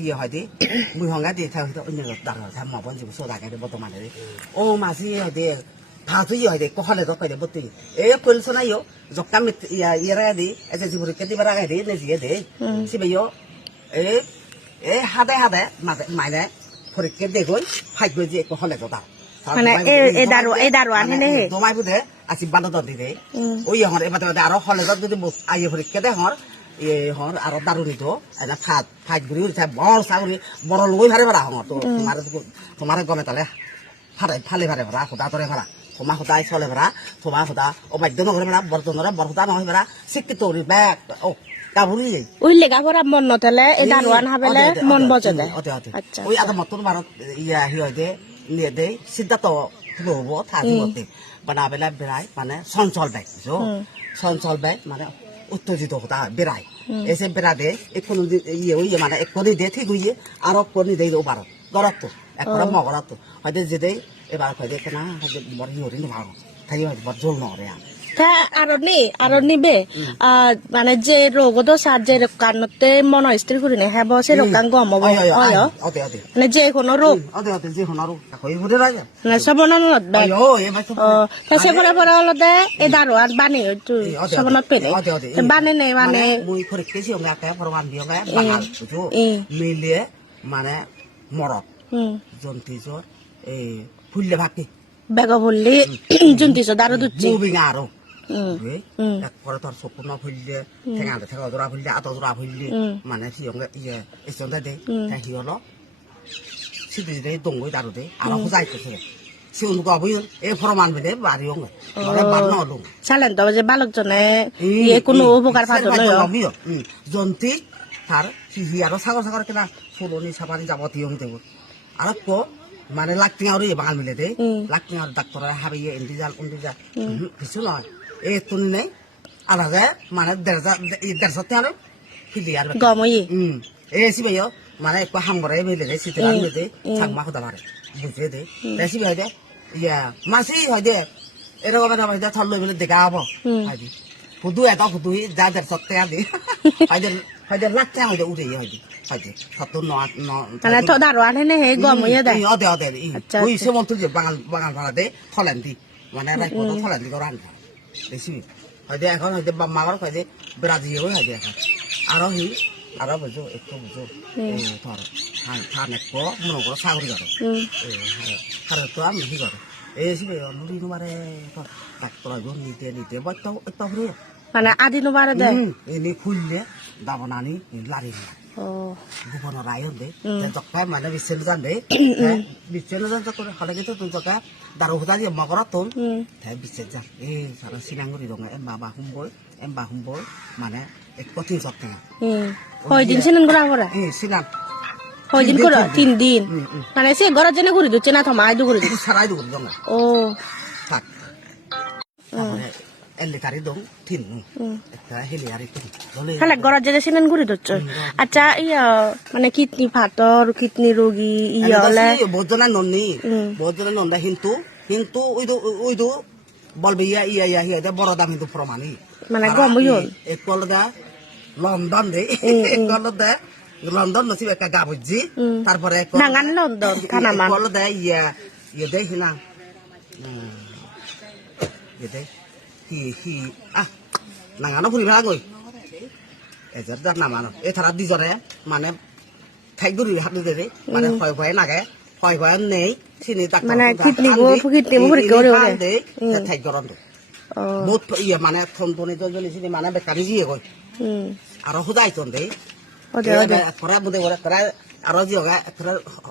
ইয়ে হয় দি মুই হঙ্গা দি থাকি তো অন্য দাঁড়া থাম মাবন যে সোদা গাড়ি বর্তমানে ও মাসি হয় দি ভাজু ইয়ে হয় দি কহলে তো কইলে বতি এ কইলছ না ইয়ো জক্কা মিট ইয়া ইরা দি এসে জিবুরি কেদি বারা গাড়ি নে জিয়ে দে সিবেয়ো এ হাদে হাদে মাইনে পরীক্ষা দে গই ভাগ্য যে কহলে তো দা মানে এই দারোয়ান হেনে হে দমাই বুদে আসি বাদ দি দে ওই হর এবারে আরো হলে যদি আইয়ে পরীক্ষা দে হর হর আর দারুনি তো এটা ফাইট ঘুরি উঠছে বড় সাগরি বড় লই ভারে ভাড়া হর তো তোমার গমে তালে ফালে ভারে ভাড়া খুদা তরে ভাড়া তোমা খুদাই চলে ভাড়া তোমা খুদা ও বাদ্য নগরে ভাড়া বর্তমানে বরখুদা নহয় ভাড়া শিক্ষিত ব্যাগ ও কাবুরি ওই লেগা করা মন নতেলে এই দারোয়ান হাবেলে মন বজে দেয় আচ্ছা ওই আদা মতন ভারত ইয়া হি হয় দে নিয়ে দে সিদ্ধান্ত হবো থাকি বলতে বানা বেলা বেড়াই মানে চঞ্চল ব্যাগ চঞ্চল ব্যাগ মানে উত্তেজিত হতা বেড়াই এসে বেড়া দে এখন ইয়ে ওই মানে এক কোনি দে ঠিক হইয়ে আর কোনি দেই ও বারো গরত তো একবার মগরত তো হয়তো যে দেই এবার হয়তো কেনা হয়তো বড় ইহরি নভাগ থাকি হয়তো বড় জল নরে আর নিবে মানে যে রোগ দোষার যে কানতে মন স্থির করি না হ্যাঁ সে রোগ গম মানে যে কোনো রোগ সবনত ব্যাগ সে পরে পরে হলো দে এ দারো আর বানে সবনত পেলে বানে নেই মানে মিলিয়ে মানে মরত জন্তিজ এই ফুললে ভাকি বেগ বললি জন্তিজ দারো দুচ্ছি আরো একবারে তোর চকুর না ফুললে ঠেঙা ঠেঙা জোড়া ফুললে আত জোড়া ফুললে মানে সিয়ংলে ইয়ে এসে দে সি হলো সিদ্ধি দে দঙ্গই দারু দে আর যাই করছে সে অনুকব এই ফরমান বেদে বাড়ি হঙ্গে বাদ না হলো সালেন তো যে বালক জনে কোনো উপকার পাতো নয় জন্তি তার হি আর সাগর সাগর কেনা ফুলনি সাবানি যাবতীয় হইতে আর কো মানে লাকটিং আর বাঙাল মিলে দে লাকটিং আর ডাক্তার হাবিয়ে ইন্ডিজাল উন্ডিজাল কিছু নয় এই তুনি নেই আলাদা মানে দেড়শো টাকা ফিলি আর গমই এই সিবাইও মানে একটু হামগরে মিলে দে সিতে মিলে দে ছাগমা খুদা পারে বুঝে দে সিবাই হয় দে ইয়া মাসি হয় দে এরকম একটা হয় দে থল লই বলে দেখা হবো হাইদি ফুদু এটা ফুদু যা দেড়শো টাকা দি হয়তো লাখ টাকা হয়তো উঠে হয়তো হয়তো ৭০ মানে তো দারোয়ান হেনে হে গমই দে অদে ওই সে মন্ত্রী যে বাঙাল ভাড়া দে থলেন দি মানে রাইকো থলেন দি রান বেশি হয়তো এখন হয়তো মামার হয়তো ব্রাজিল হয়তো এখন আরো বুঝো একটু বুঝো ধর থান একটু মনে করো সাগরি করো হারে তো আমি কি করো এই সিবে নুরি নুমারে ডাক্তার নিতে বইতো ঘুরে মানে আদি নুমারে দেয় এনে খুললে দাবনানি লারি গোপন রায় দে জকায় মানে বিচ্ছেদ জান দে বিচ্ছেদ জান করে হলে কিন্তু তুই জকা দারু হুদা দিয়ে মগরা তুম তাই বিচ্ছেদ যা এই সারা সিনাঙ্গুরি দङ এমবা হুম্বই মানে এক কঠিন সপ্তাহ কয়দিন সিনান করা করা সিনান কয়দিন করা 3 দিন মানে সে ঘর জেনে ঘুরি দিচ্ছে না তো মাই দু ঘুরি দিচ্ছে সারাই দু ঘুরি দङ ও থাক এলিকারি দং থিন একটা হেলিয়ারি তিন খালে ঘর জেনে সিনান ঘুরি দিচ্ছে আচ্ছা ইয়া মানে কিডনি ফাটর কিডনি রোগী ইয়া হলে বজনা নন্না কিন্তু ওইদু বলবে ইয়া বড় দাম কিন্তু প্রমাণী মানে গমই হল একলদা লন্ডন দে একলদা লন্ডন নসিব একটা গাবজি তারপরে নাঙ্গান লন্ডন কানামান একলদা ইয়া দে হিনা দে হি নাঙ্গানো ফুরি ভাগই এজার দার নামানো এ থারা দিজরে মানে খাইগুরি হাত দে মানে ভয় নাগে ভয় নেই সিনি ডাক্তার মানে কিডনি ফুরি করে দে থাই গরম বহুত ইয়ে মানে ফোনটোনে জ্বলিছিল মানে বেকারি যিয়ে কয় আৰু সদায় চন দে কৰা বুধে কৰা আৰু যি হয়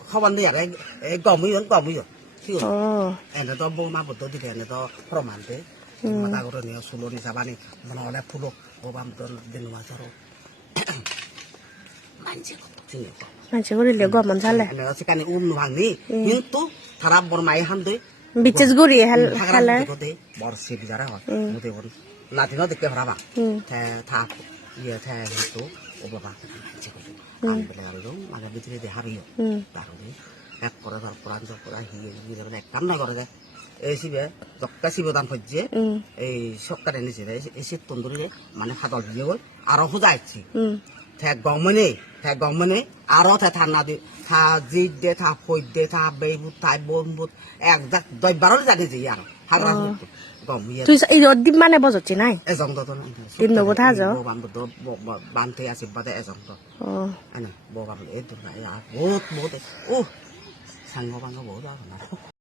খবৰ দিয়ে আৰু গমই ঠিক এনে তো বৌমা বুদ্ধ দিলে এনে তো প্ৰমাণ দে মাথা করে নিয়ে চুলনি চাবানি মনে হলে ফুলো বাম দিন মাছর মানছে করিলে গমন চালে সেখানে ভাঙনি কিন্তু তারা বরমাই হান দই বিচেস গুড়ি হেলে বড় সিপ যারা হয় লাঠিনও দেখতে ভাবা থা ইয়ে থা কিন্তু ও বাবা আমি বলে আলো মানে ভিতরে দেখাবিও তারপরে এক করে ধর কোরআন করা হিয়ে এক কাম না করে যায় এই শিবে জক্কা শিবদান হচ্ছে এই সরকারে নিচে এই শীত তন্দুরি মানে ফাটল দিয়ে গই আরো সোজা আসছি thẹt gong mani aro thẹt thằng nào đi thà gì để thà phôi để thà bê bút thà bôn bút exact đôi bảo là cái gì à hagra gong mi তুই এই ডিম মানে বজছি নাই e jong to ডিম নব থা যা bo ban bo ban te asim ba de e jong to O ana bo ban e tu na ya bot bot o sang go ban go bo da na